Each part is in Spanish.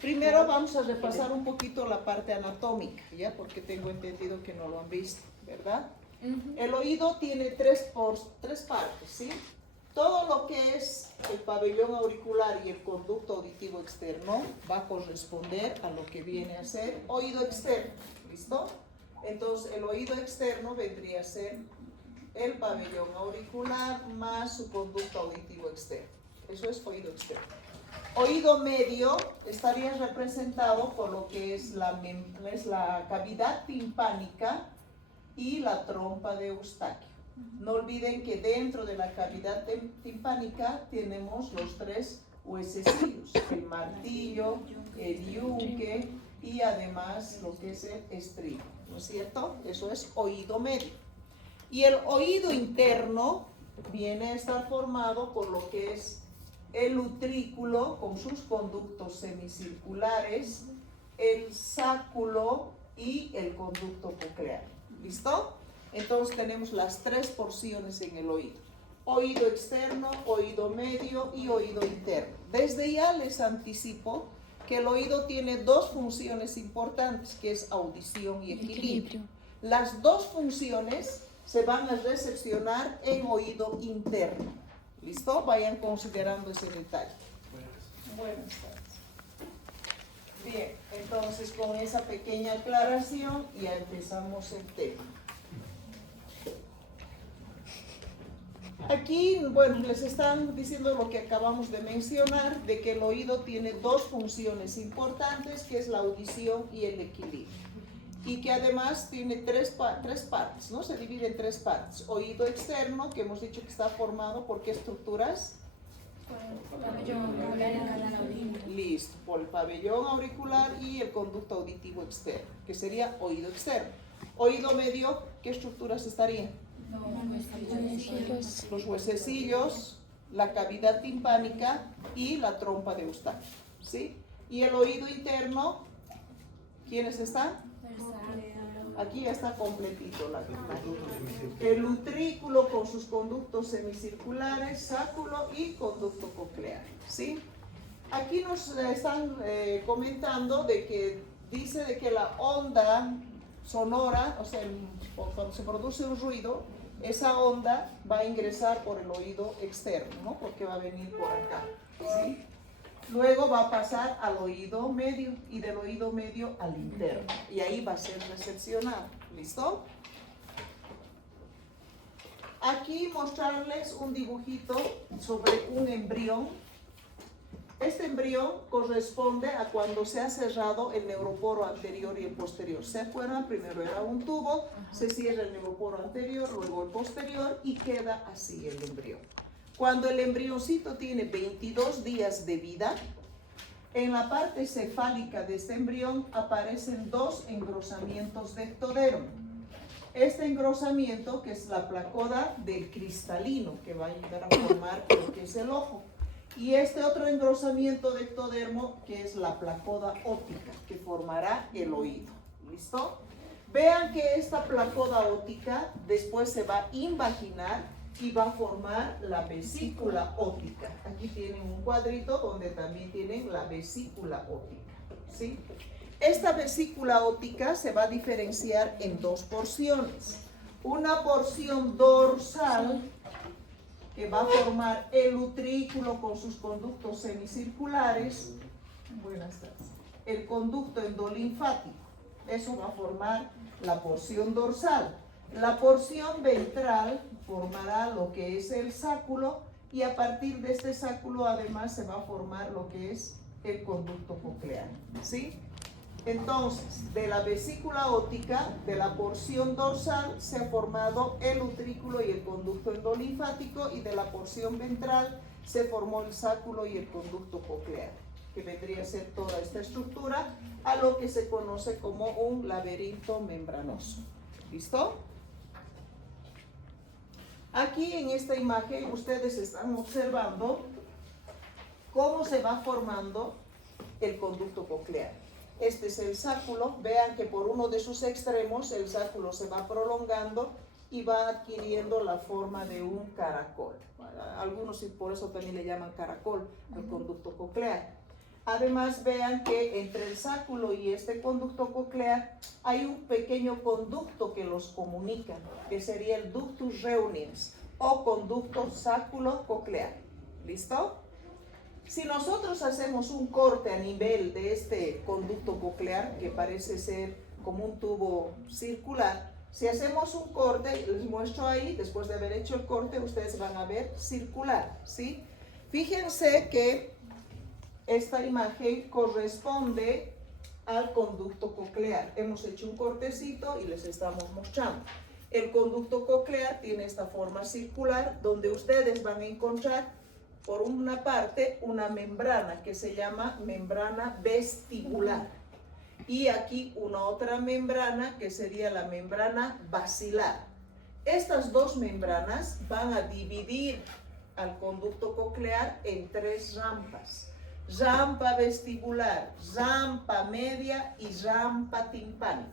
Primero vamos a repasar un poquito la parte anatómica, ¿ya? Porque tengo entendido que no lo han visto, ¿verdad? El oído tiene tres partes, ¿sí? Todo lo que es el pabellón auricular y el conducto auditivo externo va a corresponder a lo que viene a ser oído externo, ¿listo? Entonces el oído externo vendría a ser el pabellón auricular más su conducto auditivo externo. Eso es oído externo. Oído medio estaría representado por lo que es la cavidad timpánica y la trompa de Eustaquio. No olviden que dentro de la cavidad timpánica tenemos los tres huesecillos, el martillo, el yunque y además lo que es el estribo, ¿no es cierto? Eso es oído medio. Y el oído interno viene a estar formado por lo que es el utrículo con sus conductos semicirculares, el sáculo y el conducto coclear. ¿Listo? Entonces tenemos las tres porciones en el oído. Oído externo, oído medio y oído interno. Desde ya les anticipo que el oído tiene dos funciones importantes, que es audición y equilibrio. Las dos funciones se van a recepcionar en oído interno. ¿Listo? Vayan considerando ese detalle. Buenas tardes. Bien, entonces con esa pequeña aclaración ya empezamos el tema. Aquí, bueno, les están diciendo lo que acabamos de mencionar, de que el oído tiene dos funciones importantes, que es la audición y el equilibrio. Y que además tiene tres partes, ¿no? Se divide en tres partes. Oído externo, que hemos dicho que está formado por ¿qué estructuras? Listo, por el pabellón auricular y el conducto auditivo externo, que sería oído externo. Oído medio, ¿qué estructuras estarían? Los huesecillos, la cavidad timpánica y la trompa de Eustaquio, ¿sí? Y el oído interno, ¿quiénes están? Aquí ya está completito la imagen. El utrículo con sus conductos semicirculares, sáculo y conducto coclear, ¿sí? Aquí nos están comentando de que dice de que la onda sonora, o sea, cuando se produce un ruido, esa onda va a ingresar por el oído externo, ¿no? Porque va a venir por acá, ¿sí? Luego va a pasar al oído medio y del oído medio al interno. Y ahí va a ser recepcionado. ¿Listo? Aquí mostrarles un dibujito sobre un embrión. Este embrión corresponde a cuando se ha cerrado el neuroporo anterior y el posterior. ¿Se acuerdan? Primero era un tubo, se cierra el neuroporo anterior, luego el posterior y queda así el embrión. Cuando el embrioncito tiene 22 días de vida, en la parte cefálica de este embrión aparecen dos engrosamientos de ectodermo. Este engrosamiento, que es la placoda del cristalino, que va a ayudar a formar lo que es el ojo. Y este otro engrosamiento de ectodermo, que es la placoda óptica, que formará el oído. ¿Listo? Vean que esta placoda óptica después se va a invaginar y va a formar la vesícula óptica. Aquí tienen un cuadrito donde también tienen la vesícula óptica, ¿sí? Esta vesícula óptica se va a diferenciar en dos porciones. Una porción dorsal, que va a formar el utrículo con sus conductos semicirculares. Buenas tardes. El conducto endolinfático. Eso va a formar la porción dorsal. La porción ventral formará lo que es el sáculo y a partir de este sáculo además se va a formar lo que es el conducto coclear, ¿sí? Entonces, de la vesícula óptica, de la porción dorsal, se ha formado el utrículo y el conducto endolinfático y de la porción ventral se formó el sáculo y el conducto coclear, que vendría a ser toda esta estructura a lo que se conoce como un laberinto membranoso. ¿Listo? Aquí en esta imagen ustedes están observando cómo se va formando el conducto coclear. Este es el sáculo. Vean que por uno de sus extremos el sáculo se va prolongando y va adquiriendo la forma de un caracol. Algunos por eso también le llaman caracol al conducto coclear. Además, vean que entre el sáculo y este conducto coclear hay un pequeño conducto que los comunica, que sería el ductus reuniens o conducto sáculo-coclear. ¿Listo? Si nosotros hacemos un corte a nivel de este conducto coclear, que parece ser como un tubo circular, si hacemos un corte, les muestro ahí, después de haber hecho el corte, ustedes van a ver circular, ¿sí? Fíjense que esta imagen corresponde al conducto coclear. Hemos hecho un cortecito y les estamos mostrando. El conducto coclear tiene esta forma circular, donde ustedes van a encontrar por una parte una membrana que se llama membrana vestibular. Y aquí una otra membrana que sería la membrana basilar. Estas dos membranas van a dividir al conducto coclear en tres rampas. Rampa vestibular, rampa media y rampa timpánica.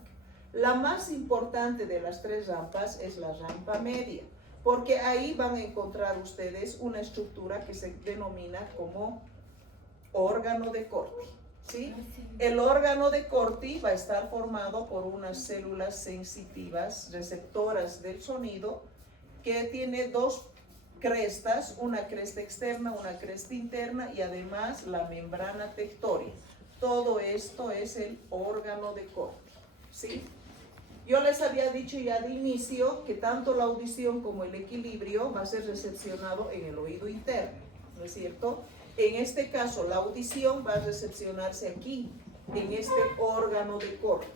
La más importante de las tres rampas es la rampa media, porque ahí van a encontrar ustedes una estructura que se denomina como órgano de Corti, ¿sí? El órgano de Corti va a estar formado por unas células sensitivas, receptoras del sonido, que tiene dos crestas, una cresta externa, una cresta interna y además la membrana tectórea. Todo esto es el órgano de Corti, ¿sí? Yo les había dicho ya de inicio que tanto la audición como el equilibrio va a ser recepcionado en el oído interno, ¿no es cierto? En este caso, la audición va a recepcionarse aquí, en este órgano de Corti.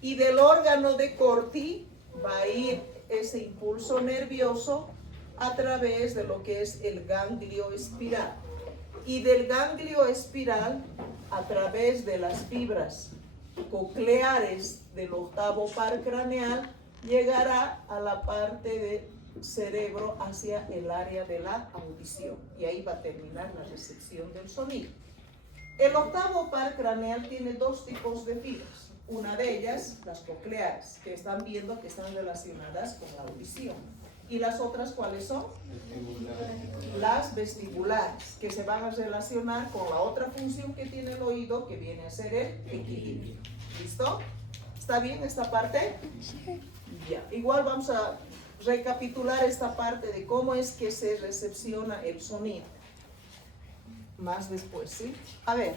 Y del órgano de Corti va a ir ese impulso nervioso a través de lo que es el ganglio espiral. Y del ganglio espiral, a través de las fibras cocleares del octavo par craneal, llegará a la parte del cerebro hacia el área de la audición. Y ahí va a terminar la recepción del sonido. El octavo par craneal tiene dos tipos de fibras. Una de ellas, las cocleares, que están viendo que están relacionadas con la audición. ¿Y las otras cuáles son? Las vestibulares, que se van a relacionar con la otra función que tiene el oído, que viene a ser el equilibrio. ¿Listo? ¿Está bien esta parte? Ya. Igual vamos a recapitular esta parte de cómo es que se recepciona el sonido. Más después, ¿sí? A ver,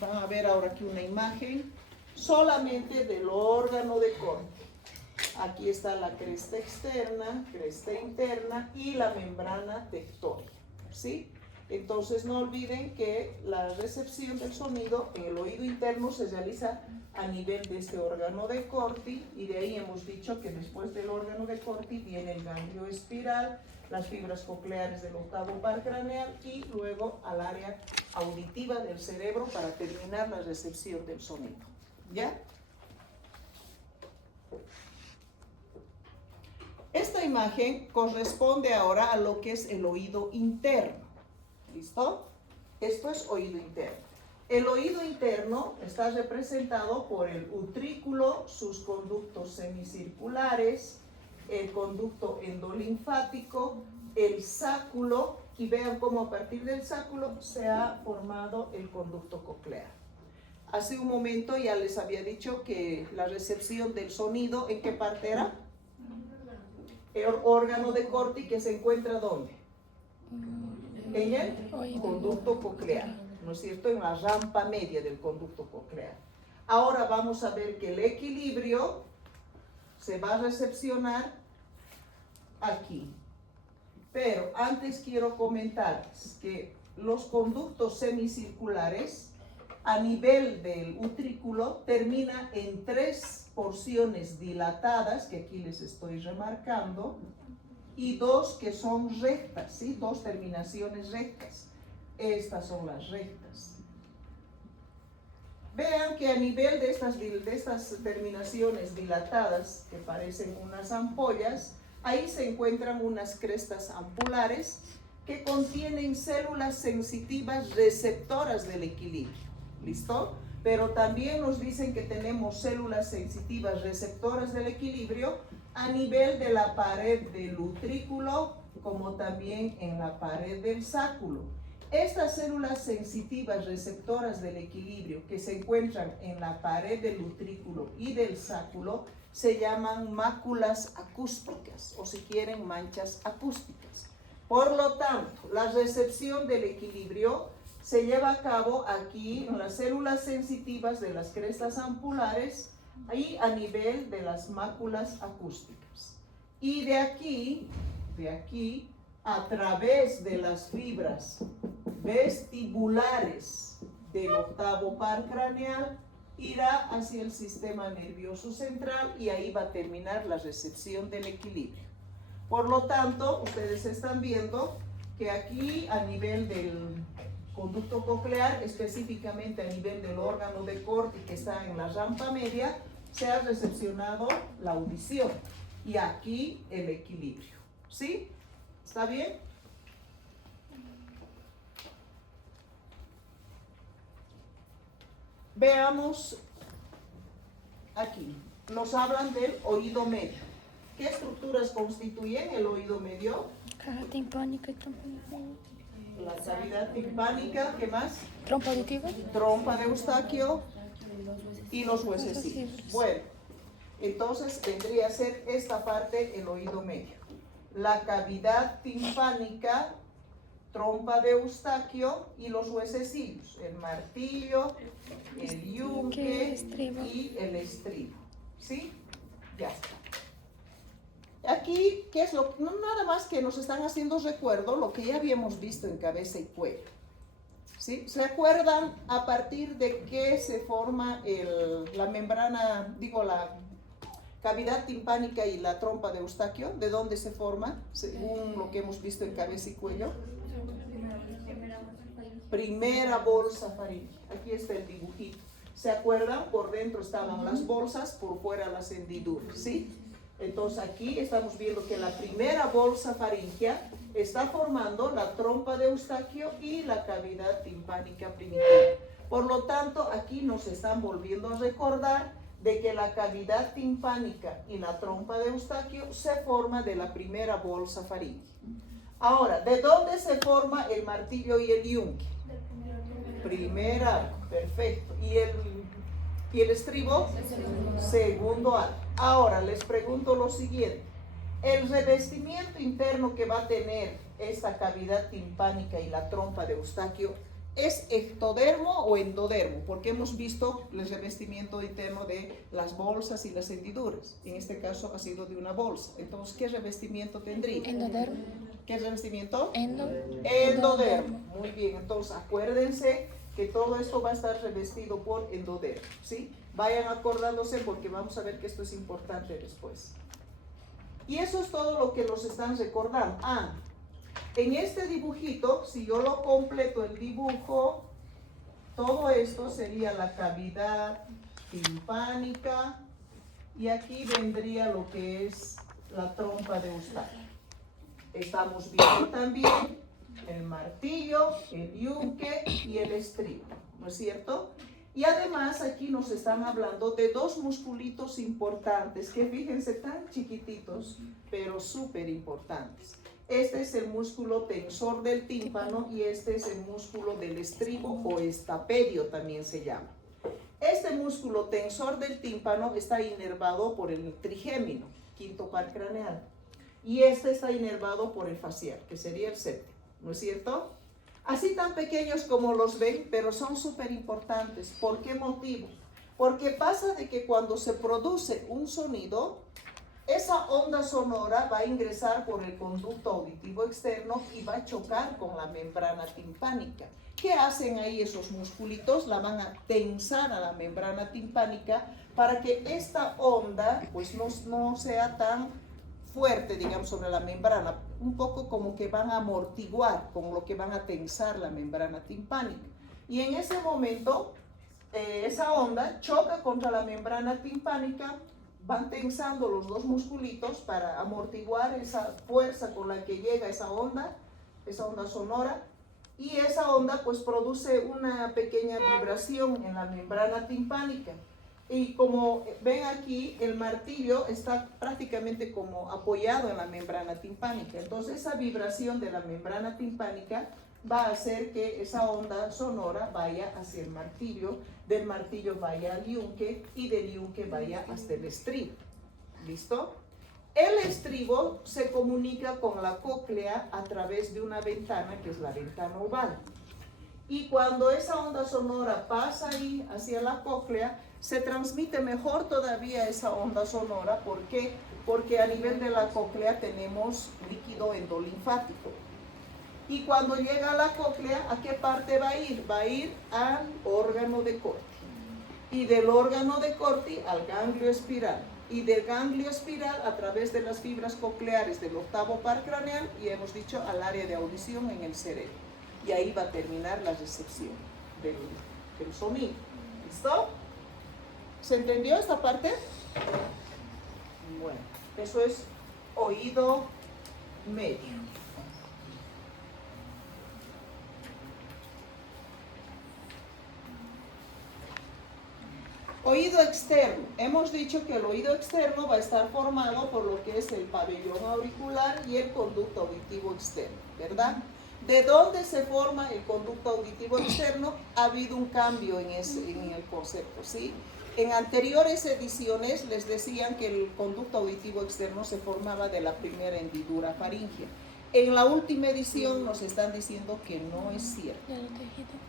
van a ver ahora aquí una imagen solamente del órgano de Corti. Aquí está la cresta externa, cresta interna y la membrana tectórea, ¿sí? Entonces no olviden que la recepción del sonido en el oído interno se realiza a nivel de este órgano de Corti, y de ahí hemos dicho que después del órgano de Corti viene el ganglio espiral, las fibras cocleares del octavo par craneal y luego al área auditiva del cerebro para terminar la recepción del sonido. ¿Ya? Esta imagen corresponde ahora a lo que es el oído interno. ¿Listo? Esto es oído interno. El oído interno está representado por el utrículo, sus conductos semicirculares, el conducto endolinfático, el sáculo, y vean cómo a partir del sáculo se ha formado el conducto coclear. Hace un momento ya les había dicho que la recepción del sonido, ¿en qué parte era? El órgano de Corti, que se encuentra ¿dónde? En el conducto coclear, ¿no es cierto? En la rampa media del conducto coclear. Ahora vamos a ver que el equilibrio se va a recepcionar aquí. Pero antes quiero comentarles que los conductos semicirculares a nivel del utrículo termina en tres porciones dilatadas, que aquí les estoy remarcando, y dos que son rectas, ¿sí? Dos terminaciones rectas. Estas son las rectas. Vean que a nivel de estas terminaciones dilatadas, que parecen unas ampollas, ahí se encuentran unas crestas ampulares que contienen células sensitivas receptoras del equilibrio. ¿Listo? Pero también nos dicen que tenemos células sensitivas receptoras del equilibrio a nivel de la pared del utrículo, como también en la pared del sáculo. Estas células sensitivas receptoras del equilibrio que se encuentran en la pared del utrículo y del sáculo se llaman máculas acústicas, o si quieren, manchas acústicas. Por lo tanto, la recepción del equilibrio se lleva a cabo aquí en las células sensitivas de las crestas ampulares y a nivel de las máculas acústicas. Y de aquí, a través de las fibras vestibulares del octavo par craneal, irá hacia el sistema nervioso central y ahí va a terminar la recepción del equilibrio. Por lo tanto, ustedes están viendo que aquí a nivel del conducto coclear, específicamente a nivel del órgano de Corti que está en la rampa media, se ha recepcionado la audición y aquí el equilibrio. ¿Sí? ¿Está bien? Veamos aquí. Nos hablan del oído medio. ¿Qué estructuras constituyen el oído medio? Caja timpánica y trompa. La cavidad timpánica, ¿qué más? Trompa auditiva. Trompa de Eustaquio y los huesecillos. Bueno, entonces vendría a ser esta parte el oído medio. La cavidad timpánica, trompa de Eustaquio y los huesecillos. El martillo, el yunque y el estribo. ¿Sí? Ya está. Aquí, ¿qué es lo? No, nada más que nos están haciendo recuerdo lo que ya habíamos visto en cabeza y cuello. ¿Sí? ¿Se acuerdan a partir de qué se forma la membrana, la cavidad timpánica y la trompa de Eustaquio? ¿De dónde se forma, según lo que hemos visto en cabeza y cuello? Primera bolsa faríngea. Aquí está el dibujito. ¿Se acuerdan? Por dentro estaban las bolsas, por fuera las hendiduras, ¿sí? Entonces aquí estamos viendo que la primera bolsa faríngea está formando la trompa de Eustaquio y la cavidad timpánica primitiva. Por lo tanto, aquí nos están volviendo a recordar de que la cavidad timpánica y la trompa de Eustaquio se forma de la primera bolsa faríngea. Ahora, ¿de dónde se forma el martillo y el yunque? Primer arco, perfecto. ¿Y el estribo? Segundo arco. Ahora, les pregunto lo siguiente. El revestimiento interno que va a tener esta cavidad timpánica y la trompa de Eustaquio, ¿es ectodermo o endodermo? Porque hemos visto el revestimiento interno de las bolsas y las hendiduras. En este caso ha sido de una bolsa. Entonces, ¿qué revestimiento tendría? Endodermo. ¿Qué revestimiento? Endodermo. Muy bien, entonces acuérdense que todo esto va a estar revestido por endodermo, ¿sí? Vayan acordándose porque vamos a ver que esto es importante después. Y eso es todo lo que nos están recordando. En este dibujito, si yo lo completo el dibujo, todo esto sería la cavidad timpánica y aquí vendría lo que es la trompa de Eustaquio. Estamos viendo también el martillo, el yunque y el estribo, ¿no es cierto? Y además aquí nos están hablando de dos musculitos importantes, que fíjense tan chiquititos, pero súper importantes. Este es el músculo tensor del tímpano y este es el músculo del estribo o estapedio también se llama. Este músculo tensor del tímpano está inervado por el trigémino, quinto par craneal. Y este está inervado por el facial, que sería el séptimo, ¿no es cierto? Así tan pequeños como los ven, pero son súper importantes. ¿Por qué motivo? Porque pasa de que cuando se produce un sonido, esa onda sonora va a ingresar por el conducto auditivo externo y va a chocar con la membrana timpánica. ¿Qué hacen ahí esos musculitos? La van a tensar a la membrana timpánica para que esta onda pues no sea tan fuerte, digamos, sobre la membrana, un poco como que van a amortiguar con lo que van a tensar la membrana timpánica. Y en ese momento, esa onda choca contra la membrana timpánica, van tensando los dos musculitos para amortiguar esa fuerza con la que llega esa onda sonora, y esa onda pues produce una pequeña vibración en la membrana timpánica. Y como ven aquí, el martillo está prácticamente como apoyado en la membrana timpánica. Entonces esa vibración de la membrana timpánica va a hacer que esa onda sonora vaya hacia el martillo, del martillo vaya al yunque y del yunque vaya hasta el estribo. ¿Listo? El estribo se comunica con la cóclea a través de una ventana que es la ventana oval. Y cuando esa onda sonora pasa ahí hacia la cóclea, se transmite mejor todavía esa onda sonora. ¿Por qué? Porque a nivel de la cóclea tenemos líquido endolinfático. Y cuando llega a la cóclea, ¿a qué parte va a ir? Va a ir al órgano de Corti. Y del órgano de Corti al ganglio espiral. Y del ganglio espiral a través de las fibras cocleares del octavo par craneal y hemos dicho al área de audición en el cerebro. Y ahí va a terminar la recepción del sonido. ¿Listo? ¿Se entendió esta parte? Bueno, eso es oído medio. Oído externo. Hemos dicho que el oído externo va a estar formado por lo que es el pabellón auricular y el conducto auditivo externo, ¿verdad? ¿De dónde se forma el conducto auditivo externo? Ha habido un cambio en el concepto, ¿sí? En anteriores ediciones les decían que el conducto auditivo externo se formaba de la primera hendidura faríngea. En la última edición nos están diciendo que no es cierto,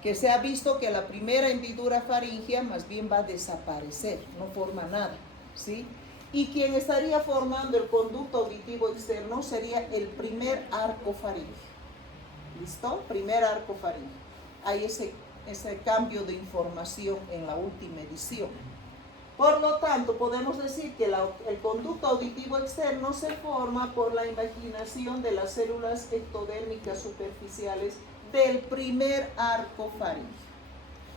que se ha visto que la primera hendidura faríngea más bien va a desaparecer, no forma nada, ¿sí? Y quien estaría formando el conducto auditivo externo sería el primer arco faríngeo. ¿Listo? Primer arco faríngeo. Hay ese cambio de información en la última edición. Por lo tanto, podemos decir que el conducto auditivo externo se forma por la invaginación de las células ectodérmicas superficiales del primer arco faríngeo.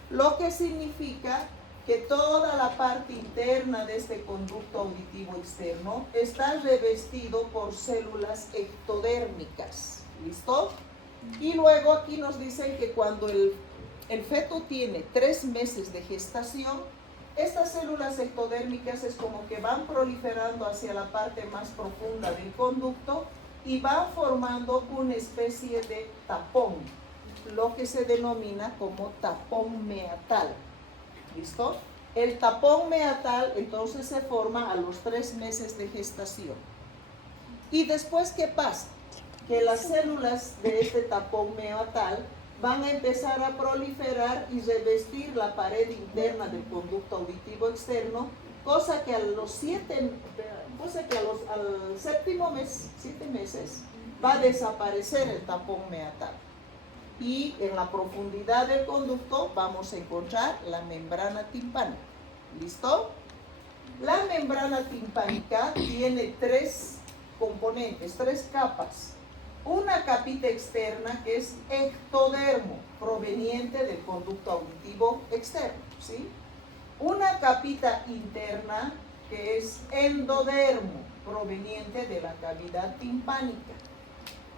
Lo que significa que toda la parte interna de este conducto auditivo externo está revestido por células ectodérmicas. ¿Listo? Y luego aquí nos dicen que cuando el feto tiene 3 meses de gestación, estas células ectodérmicas es como que van proliferando hacia la parte más profunda del conducto y van formando una especie de tapón, lo que se denomina como tapón meatal. ¿Listo? El tapón meatal entonces se forma a los 3 meses de gestación. ¿Y después qué pasa? Que las células de este tapón meatal van a empezar a proliferar y revestir la pared interna del conducto auditivo externo, cosa que al 7º mes, 7 meses, va a desaparecer el tapón meatal. Y en la profundidad del conducto vamos a encontrar la membrana timpánica. ¿Listo? La membrana timpánica tiene 3 componentes, 3 capas. Una capita externa que es ectodermo, proveniente del conducto auditivo externo, ¿sí? Una capita interna que es endodermo, proveniente de la cavidad timpánica.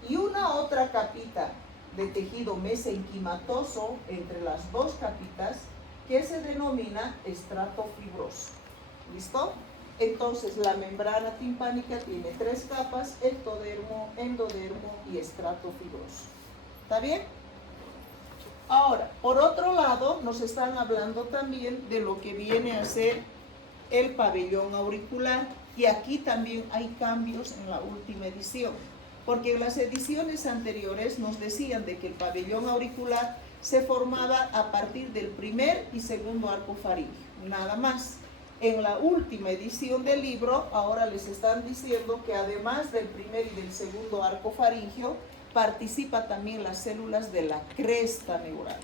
Y una otra capita de tejido mesenquimatoso entre las 2 capitas que se denomina estrato fibroso. ¿Listo? Entonces la membrana timpánica tiene 3 capas, ectodermo, endodermo y estrato fibroso. ¿Está bien? Ahora, por otro lado, nos están hablando también de lo que viene a ser el pabellón auricular. Y aquí también hay cambios en la última edición. Porque en las ediciones anteriores nos decían de que el pabellón auricular se formaba a partir del primer y segundo arco faríngeo, nada más. En la última edición del libro, ahora les están diciendo que además del primer y del segundo arco faríngeo, participa también las células de la cresta neural.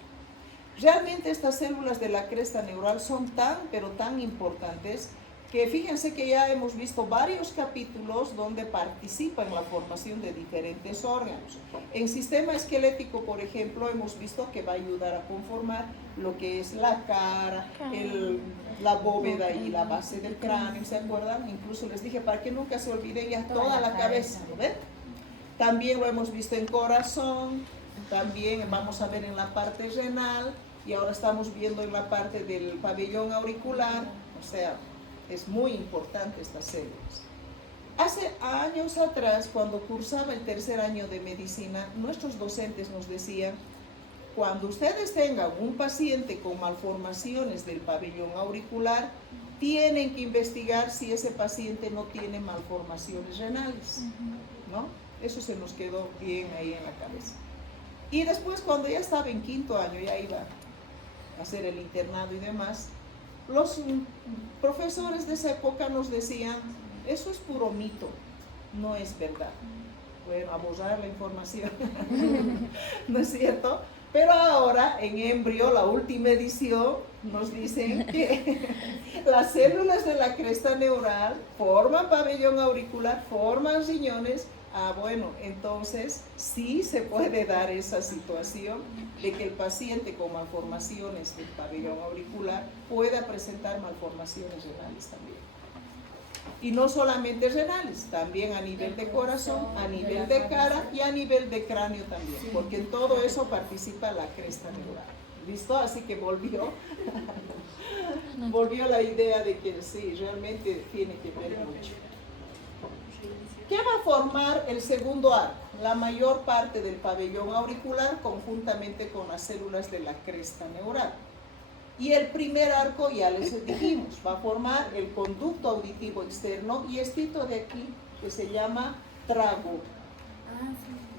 Realmente estas células de la cresta neural son pero tan importantes que fíjense que ya hemos visto varios capítulos donde participa en la formación de diferentes órganos. En sistema esquelético, por ejemplo, hemos visto que va a ayudar a conformar lo que es la cara, la bóveda y la base del cráneo, ¿se acuerdan? Incluso les dije, para que nunca se olviden ya toda la cabeza, ¿no ven? También lo hemos visto en corazón, también vamos a ver en la parte renal, y ahora estamos viendo en la parte del pabellón auricular, o sea, es muy importante estas células. Hace años atrás, cuando cursaba el tercer año de medicina, nuestros docentes nos decían, cuando ustedes tengan un paciente con malformaciones del pabellón auricular, tienen que investigar si ese paciente no tiene malformaciones renales, ¿no? Eso se nos quedó bien ahí en la cabeza. Y después, cuando ya estaba en quinto año, ya iba a hacer el internado y demás, los profesores de esa época nos decían, eso es puro mito, no es verdad. Bueno, a borrar la información, ¿no es cierto? Pero ahora, en Embrio, la última edición, nos dicen que las células de la cresta neural forman pabellón auricular, forman riñones. Ah, bueno, entonces sí se puede dar esa situación de que el paciente con malformaciones del pabellón auricular pueda presentar malformaciones renales también. Y no solamente renales, también a nivel de corazón, a nivel de cara y a nivel de cráneo también, porque en todo eso participa la cresta neural. ¿Listo? Así que volvió la idea de que sí, realmente tiene que ver mucho. ¿Qué va a formar el segundo arco? La mayor parte del pabellón auricular conjuntamente con las células de la cresta neural. Y el primer arco, ya les dijimos, va a formar el conducto auditivo externo y esto de aquí que se llama trago.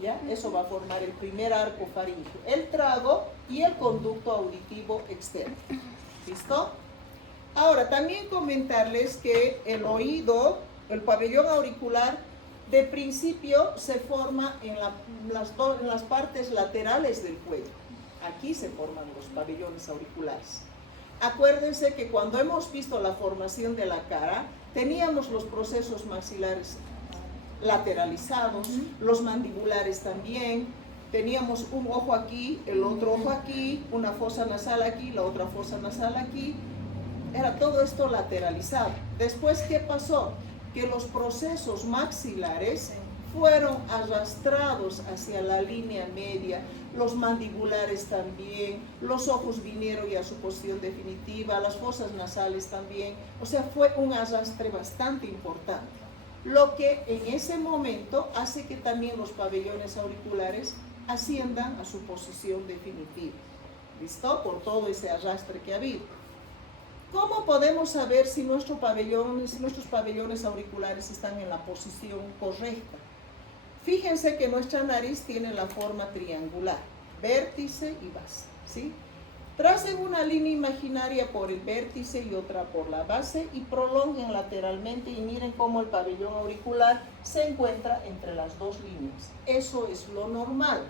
¿Ya? Eso va a formar el primer arco faríngeo. El trago y el conducto auditivo externo. ¿Listo? Ahora, también comentarles que el oído, el pabellón auricular, de principio se forma en las partes laterales del cuello. Aquí se forman los pabellones auriculares. Acuérdense que cuando hemos visto la formación de la cara, teníamos los procesos maxilares lateralizados, los mandibulares también, teníamos un ojo aquí, el otro ojo aquí, una fosa nasal aquí, la otra fosa nasal aquí, era todo esto lateralizado. Después, ¿qué pasó? Que los procesos maxilares fueron arrastrados hacia la línea media, los mandibulares también, los ojos vinieron ya a su posición definitiva, las fosas nasales también, o sea, fue un arrastre bastante importante, lo que en ese momento hace que también los pabellones auriculares asciendan a su posición definitiva, ¿listo? Por todo ese arrastre que ha habido. ¿Cómo podemos saber si nuestros pabellones auriculares están en la posición correcta? Fíjense que nuestra nariz tiene la forma triangular, vértice y base, ¿sí? Tracen una línea imaginaria por el vértice y otra por la base y prolonguen lateralmente y miren cómo el pabellón auricular se encuentra entre las dos líneas. Eso es lo normal.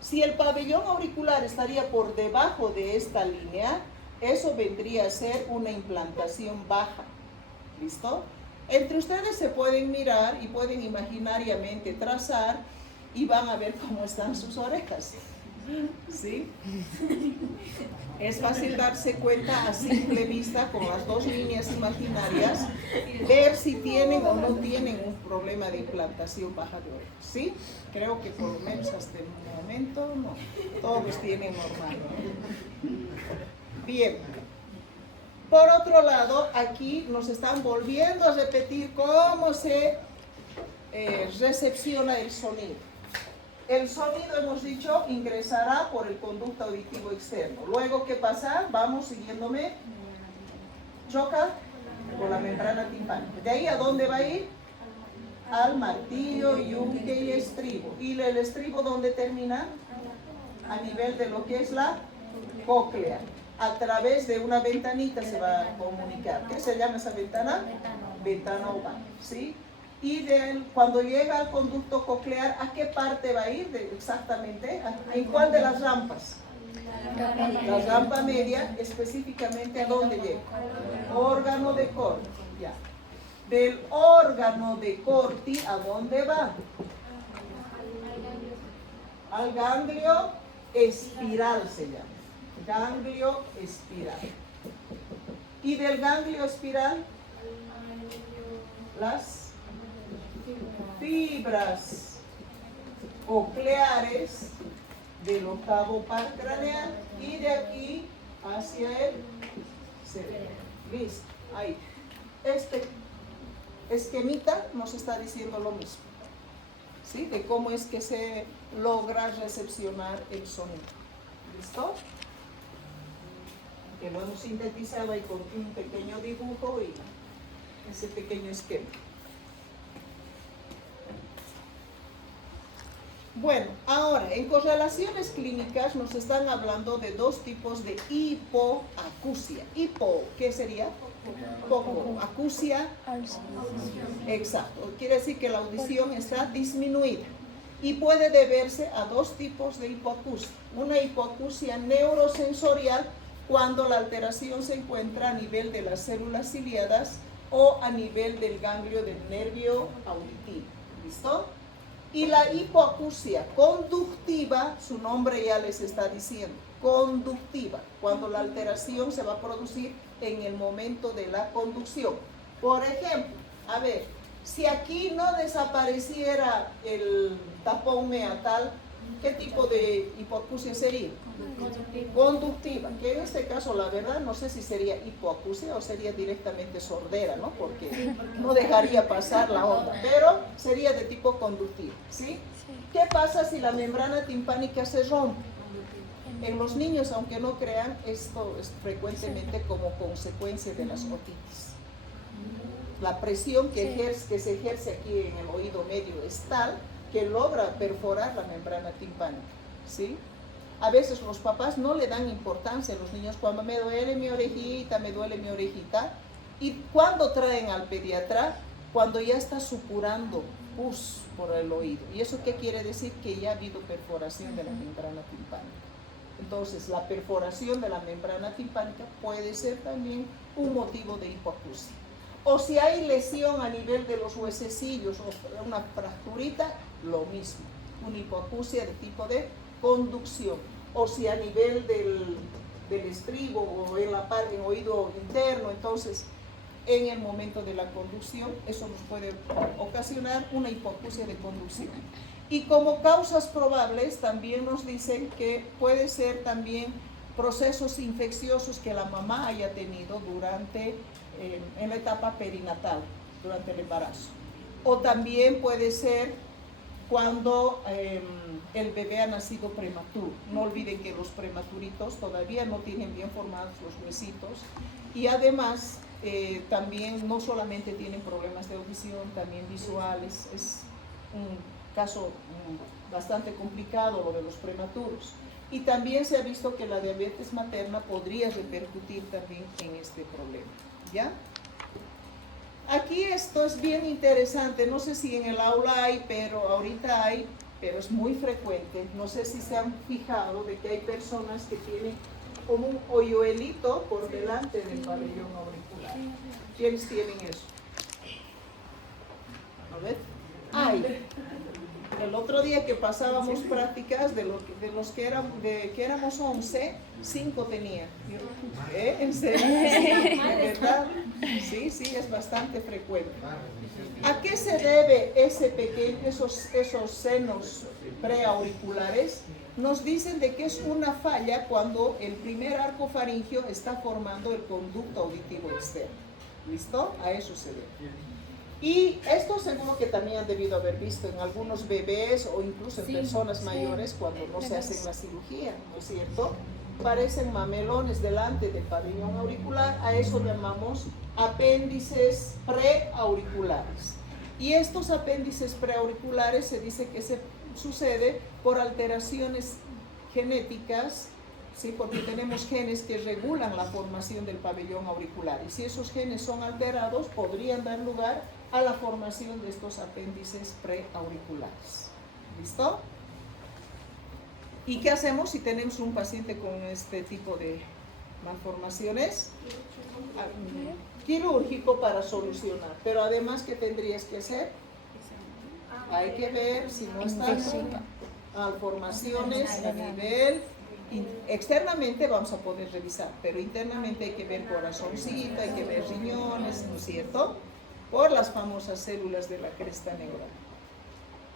Si el pabellón auricular estaría por debajo de esta línea, eso vendría a ser una implantación baja. ¿Listo? Entre ustedes se pueden mirar y pueden imaginariamente trazar y van a ver cómo están sus orejas. ¿Sí? Es fácil darse cuenta a simple vista con las dos líneas imaginarias, ver si tienen o no tienen un problema de implantación baja de orejas. ¿Sí? Creo que por lo menos hasta el momento no. Todos tienen normal. Bien. Por otro lado, aquí nos están volviendo a repetir cómo se recepciona el sonido. El sonido, hemos dicho, ingresará por el conducto auditivo externo. Luego, ¿qué pasa? Vamos siguiéndome. Choca con la membrana timpánica. ¿De ahí a dónde va a ir? Al martillo, yunque y estribo. ¿Y el estribo dónde termina? A nivel de lo que es la cóclea. A través de una ventanita se va a comunicar. ¿Qué se llama esa ventana? Ventana oval, ¿sí? Y cuando llega al conducto coclear, ¿a qué parte va a ir exactamente? ¿En cuál de las rampas? La rampa media, específicamente ¿a dónde llega? Órgano de Corti, ya. Del órgano de Corti, ¿a dónde va? Al ganglio espiral se llama. Ganglio espiral. Y del ganglio espiral, las fibras cocleares del octavo par craneal y de aquí hacia el cerebro. ¿Listo? Ahí. esquemita nos está diciendo lo mismo, ¿sí? De cómo es que se logra recepcionar el sonido. ¿Listo? Que lo hemos sintetizado ahí con un pequeño dibujo y ese pequeño esquema. Bueno, ahora, en correlaciones clínicas nos están hablando de dos tipos de hipoacusia. Hipo, ¿qué sería? Poco. Acusia, exacto. Quiere decir que la audición está disminuida. Y puede deberse a dos tipos de hipoacusia. Una hipoacusia neurosensorial, cuando la alteración se encuentra a nivel de las células ciliadas o a nivel del ganglio del nervio auditivo. ¿Listo? Y la hipoacusia conductiva, su nombre ya les está diciendo, conductiva, cuando la alteración se va a producir en el momento de la conducción. Por ejemplo, a ver, si aquí no desapareciera el tapón meatal, ¿qué tipo de hipoacusia sería? Conductiva, que en este caso la verdad no sé si sería hipoacusia o sería directamente sordera, ¿no? Porque no dejaría pasar la onda, pero sería de tipo conductivo, ¿sí? ¿Qué pasa si la membrana timpánica se rompe? En los niños, aunque no crean, esto es frecuentemente como consecuencia de las otitis. La presión que se ejerce aquí en el oído medio es tal que logra perforar la membrana timpánica, ¿sí? A veces los papás no le dan importancia a los niños cuando me duele mi orejita, y cuando traen al pediatra, cuando ya está supurando pus por el oído. ¿Y eso qué quiere decir? Que ya ha habido perforación de la membrana timpánica. Entonces, la perforación de la membrana timpánica puede ser también un motivo de hipoacusia. O si hay lesión a nivel de los huesecillos o una fracturita, lo mismo, una hipoacusia de tipo de conducción. O si a nivel del estribo o en la parte en oído interno, entonces en el momento de la conducción, eso nos puede ocasionar una hipoacusia de conducción. Y como causas probables también nos dicen que puede ser también procesos infecciosos que la mamá haya tenido durante en la etapa perinatal, durante el embarazo. O también puede ser cuando el bebé ha nacido prematuro. No olviden que los prematuritos todavía no tienen bien formados los huesitos y además también no solamente tienen problemas de audición, también visuales. Es un caso bastante complicado lo de los prematuros. Y también se ha visto que la diabetes materna podría repercutir también en este problema, ¿ya? Aquí esto es bien interesante, no sé si en el aula hay, pero ahorita hay, pero es muy frecuente. No sé si se han fijado de que hay personas que tienen como un hoyuelito por delante del pabellón auricular. ¿Quiénes tienen eso? ¿Lo ves? Hay. El otro día que pasábamos prácticas, de los que éramos 11, 5 tenían. ¿En serio? ¿De verdad? Sí, es bastante frecuente. ¿A qué se debe esos senos preauriculares? Nos dicen de que es una falla cuando el primer arco faríngeo está formando el conducto auditivo externo. ¿Listo? A eso se debe. Y esto seguro que también han debido haber visto en algunos bebés o incluso en personas mayores cuando no se hacen la cirugía, ¿no es cierto? Parecen mamelones delante del pabellón auricular, a eso llamamos apéndices preauriculares. Y estos apéndices preauriculares se dice que se sucede por alteraciones genéticas, ¿sí? Porque tenemos genes que regulan la formación del pabellón auricular. Y si esos genes son alterados, podrían dar lugar a la formación de estos apéndices preauriculares. ¿Listo? ¿Y qué hacemos si tenemos un paciente con este tipo de malformaciones? Quirúrgico para solucionar. Pero además, ¿qué tendrías que hacer? Hay que ver si no están malformaciones a nivel... Externamente vamos a poder revisar, pero internamente hay que ver corazoncito, hay que ver riñones, ¿no es cierto? Por las famosas células de la cresta neural.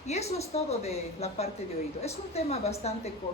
Y eso es todo de la parte de oído. Es un tema bastante corto.